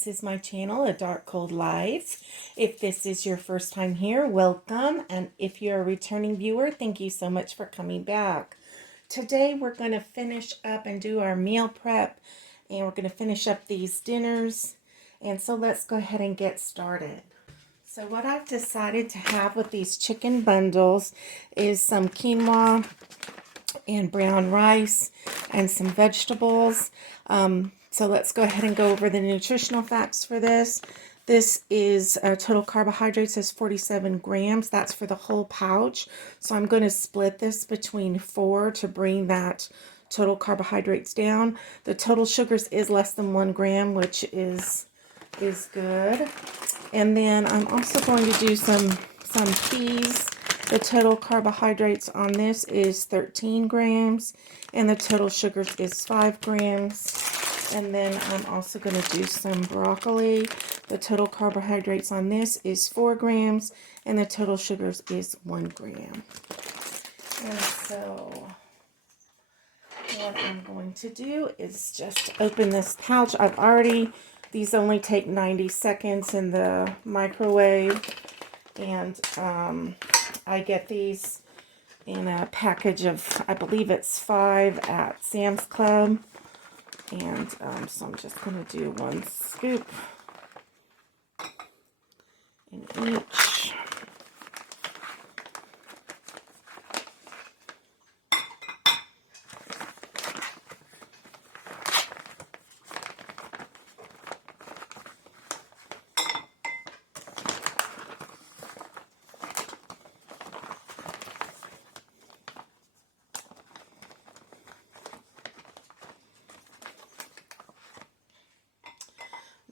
This is my channel, A Dark Cold Life. If this is your first time here, welcome. And if you're a returning viewer, thank you so much for coming back. Today we're going to finish up and do our meal prep. And we're going to finish up these dinners. And so let's go ahead and get started. So what I've decided to have with these chicken bundles is some quinoa and brown rice and some vegetables. So let's go ahead and go over the nutritional facts for this. This is total carbohydrates is 47 grams. That's for the whole pouch. So I'm going to split this between 4 to bring that total carbohydrates down. The total sugars is less than 1 gram, which is good. And then I'm also going to do some peas. The total carbohydrates on this is 13 grams, and the total sugars is 5 grams. And then I'm also going to do some broccoli. The total carbohydrates on this is 4 grams, and the total sugars is 1 gram. And so what I'm going to do is just open this pouch. These only take 90 seconds in the microwave, and I get these in a package of, I believe it's 5 at Sam's Club. And so I'm just going to do 1 scoop in each.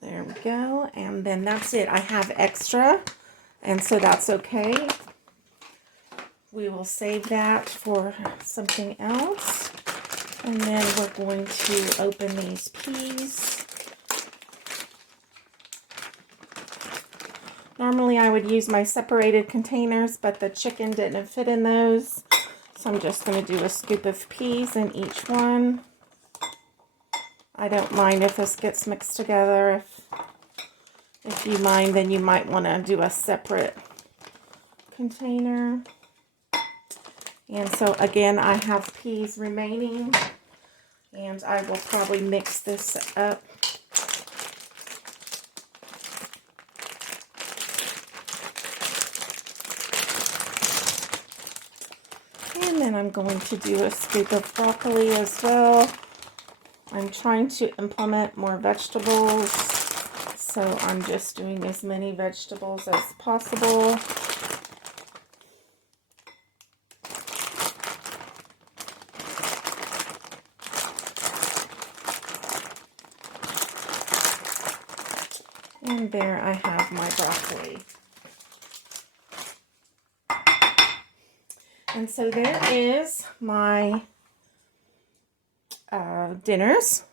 There we go, and then that's it. I have extra, and so that's okay. We will save that for something else. And then we're going to open these peas. Normally I would use my separated containers, but the chicken didn't fit in those. So I'm just going to do a scoop of peas in each one. I don't mind if this gets mixed together. If you mind, then you might want to do a separate container. And so again, I have peas remaining, and I will probably mix this up. And then I'm going to do a scoop of broccoli as well. I'm trying to implement more vegetables, so I'm just doing as many vegetables as possible. And there I have my broccoli. And so there is my dinners.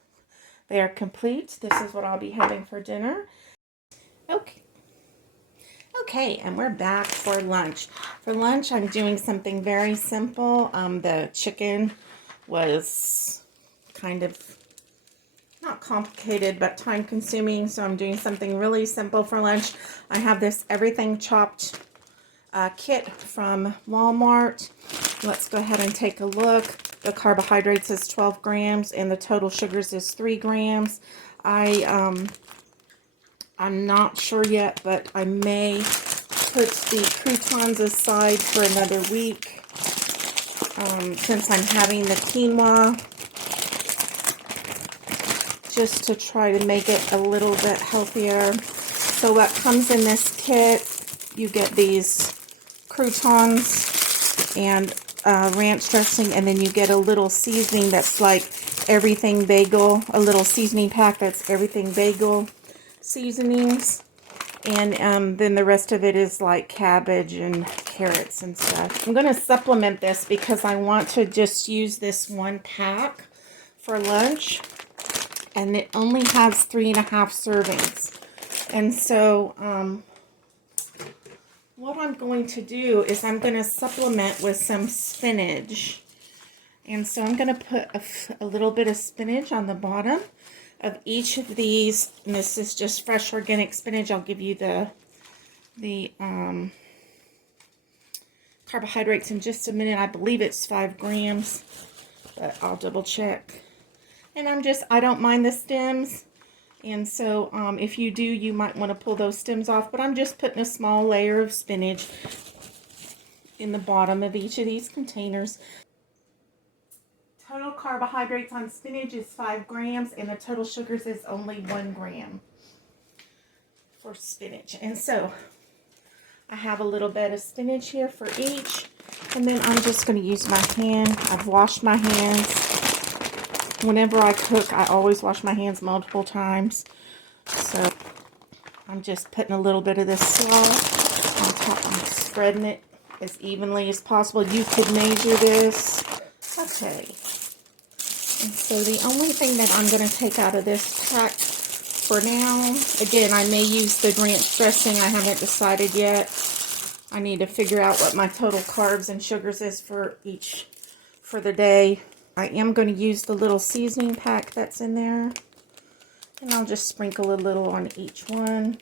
They are complete. This is what I'll be having for dinner. Okay, and we're back for lunch. For lunch, I'm doing something very simple. The chicken was kind of not complicated, but time consuming, so I'm doing something really simple for lunch. I have this everything chopped kit from Walmart. Let's go ahead and take a look. The carbohydrates is 12 grams and the total sugars is 3 grams. I'm not sure yet, but I may put the croutons aside for another week since I'm having the quinoa, just to try to make it a little bit healthier. So what comes in this kit, you get these croutons and ranch dressing, and then you get a little seasoning that's like everything bagel, a little seasoning pack that's everything bagel seasonings, and then the rest of it is like cabbage and carrots and stuff. I'm going to supplement this because I want to just use this 1 pack for lunch, and it only has 3.5 servings. And so what I'm going to do is I'm going to supplement with some spinach. And so I'm going to put a little bit of spinach on the bottom. of each of these, and this is just fresh organic spinach. I'll give you the carbohydrates in just a minute. I believe it's 5 grams, but I'll double check. And I don't mind the stems. And so if you do, you might want to pull those stems off. But I'm just putting a small layer of spinach in the bottom of each of these containers. Total carbohydrates on spinach is 5 grams, and the total sugars is only 1 gram for spinach. And so I have a little bit of spinach here for each, and then I'm just going to use my hand. I've washed my hands. Whenever I cook, I always wash my hands multiple times. So I'm just putting a little bit of this salt on top. I'm spreading it as evenly as possible. You could measure this. Okay. And so the only thing that I'm going to take out of this pack for now, again, I may use the ranch dressing. I haven't decided yet. I need to figure out what my total carbs and sugars is for the day. I am going to use the little seasoning pack that's in there. And I'll just sprinkle a little on each one.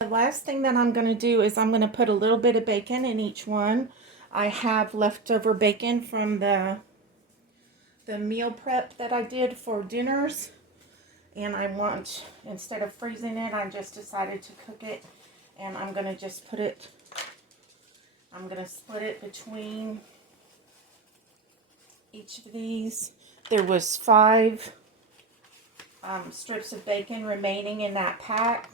The last thing that I'm going to do is I'm going to put a little bit of bacon in each one. I have leftover bacon from the meal prep that I did for dinners. And I want, instead of freezing it, I just decided to cook it. And I'm going to just I'm going to split it between each of these. There was 5 strips of bacon remaining in that pack.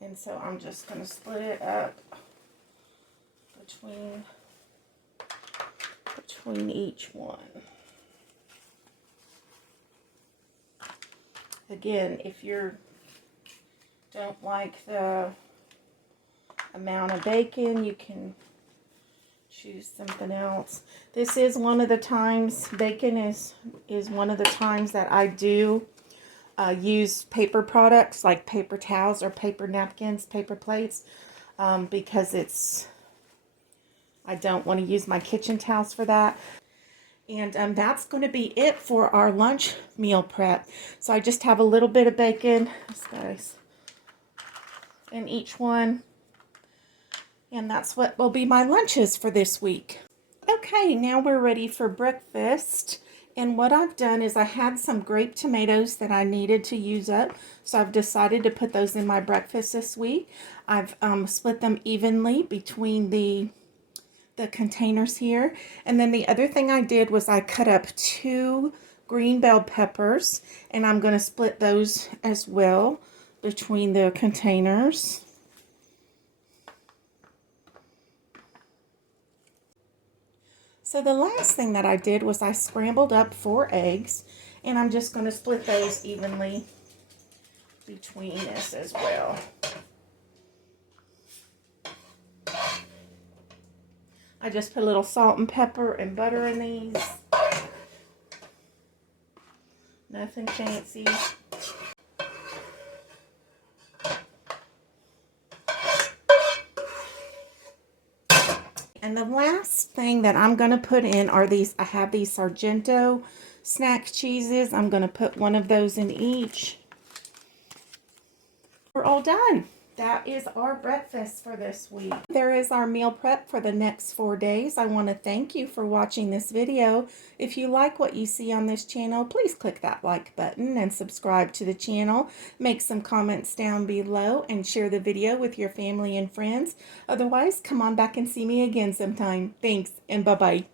And so I'm just going to split it up between each one. Again, if you don't like the amount of bacon, you can choose something else. This is one of the times, bacon is one of the times that I do use paper products like paper towels or paper napkins, paper plates, because I don't want to use my kitchen towels for that. And that's going to be it for our lunch meal prep. So I just have a little bit of bacon, guys, in each one. And that's what will be my lunches for this week. Okay, now we're ready for breakfast. And what I've done is I had some grape tomatoes that I needed to use up. So I've decided to put those in my breakfast this week. I've split them evenly between the containers here. And then the other thing I did was I cut up 2 green bell peppers, and I'm going to split those as well between the containers. So the last thing that I did was I scrambled up 4 eggs, and I'm just going to split those evenly between this as well. I just put a little salt and pepper and butter in these. Nothing fancy. And the last thing that I'm going to put in are these. I have these Sargento snack cheeses. I'm going to put one of those in each. We're all done. That is our breakfast for this week. There is our meal prep for the next 4 days. I want to thank you for watching this video. If you like what you see on this channel, please click that like button and subscribe to the channel. Make some comments down below and share the video with your family and friends. Otherwise, come on back and see me again sometime. Thanks and bye-bye.